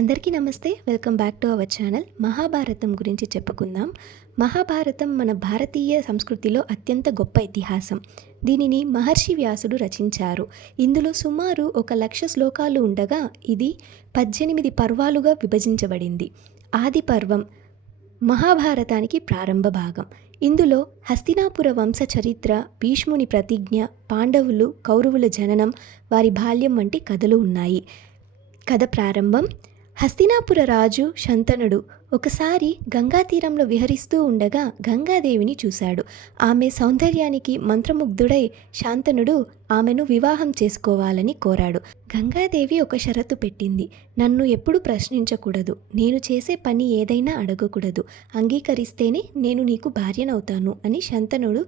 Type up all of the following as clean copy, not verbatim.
అందరికీ నమస్తే. Welcome back to our channel. Mahabharatam గురించి చెప్పుకుందాం. మహాభారతం మన భారతీయ సంస్కృతిలో అత్యంత గొప్ప ఇతిహాసం. దీనిని మహర్షి వ్యాసుడు రచించారు. ఇందులో సుమారు 1,00,000 శ్లోకాలు ఉండగా ఇది 18 పర్వాలుగా విభజించబడింది. ఆది పర్వం మహాభారతానికి ప్రారంభ భాగం. ఇందులో హస్తినాపుర వంశ చరిత్ర, భీష్ముని ప్రతిజ్ఞ, పాండవులు, కౌరవుల జననం, వారి బాల్యం వంటి కథలు ఉన్నాయి. కథ ప్రారంభం. హస్తినాపుర రాజు శంతనుడు ఒకసారి గంగా తీరంలో విహరిస్తూ ఉండగా గంగాదేవిని చూశాడు. ఆమె సౌందర్యానికి మంత్రముగ్ధుడై శాంతనుడు ఆమెను వివాహం చేసుకోవాలని కోరాడు. గంగాదేవి ఒక షరతు పెట్టింది. నన్ను ఎప్పుడు ప్రశ్నించకూడదు, నేను చేసే పని ఏదైనా అడగకూడదు, అంగీకరిస్తేనే నేను నీకు భార్యనవుతాను అని శంతనుడు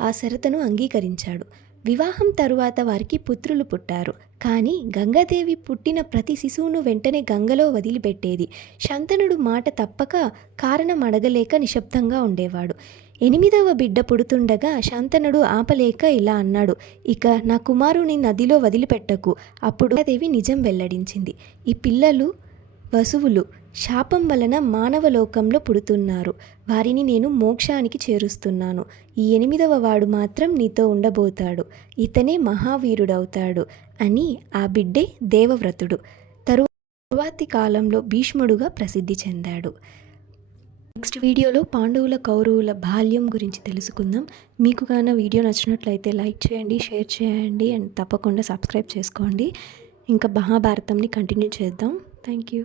ఆ షరతును అంగీకరించాడు. వివాహం తరువాత వారికి పుత్రులు పుట్టారు. కానీ గంగాదేవి పుట్టిన ప్రతి శిశువును వెంటనే గంగలో వదిలిపెట్టేది. శంతనుడు మాట తప్పక కారణం అడగలేక నిశ్శబ్దంగా ఉండేవాడు. 8వ బిడ్డ పుడుతుండగా శంతనుడు ఆపలేక ఇలా అన్నాడు, ఇక నా కుమారుని నదిలో వదిలిపెట్టకు. అప్పుడు గంగాదేవి నిజం వెల్లడించింది. ఈ పిల్లలు వసువులు శాపం వలన మానవలోకంలో పుడుతున్నారు. వారిని నేను మోక్షానికి చేరుస్తున్నాను. ఈ 8వ వాడు మాత్రం నీతో ఉండబోతాడు. ఇతనే మహావీరుడవుతాడు అని ఆ బిడ్డే దేవవ్రతుడు. తరువాతి కాలంలో భీష్ముడుగా ప్రసిద్ధి చెందాడు. నెక్స్ట్ వీడియోలో పాండవుల కౌరవుల బాల్యం గురించి తెలుసుకుందాం. మీకు కానీ వీడియో నచ్చినట్లయితే లైక్ చేయండి, షేర్ చేయండి అండ్ తప్పకుండా సబ్స్క్రైబ్ చేసుకోండి. ఇంకా మహాభారతంని కంటిన్యూ చేద్దాం. Thank you.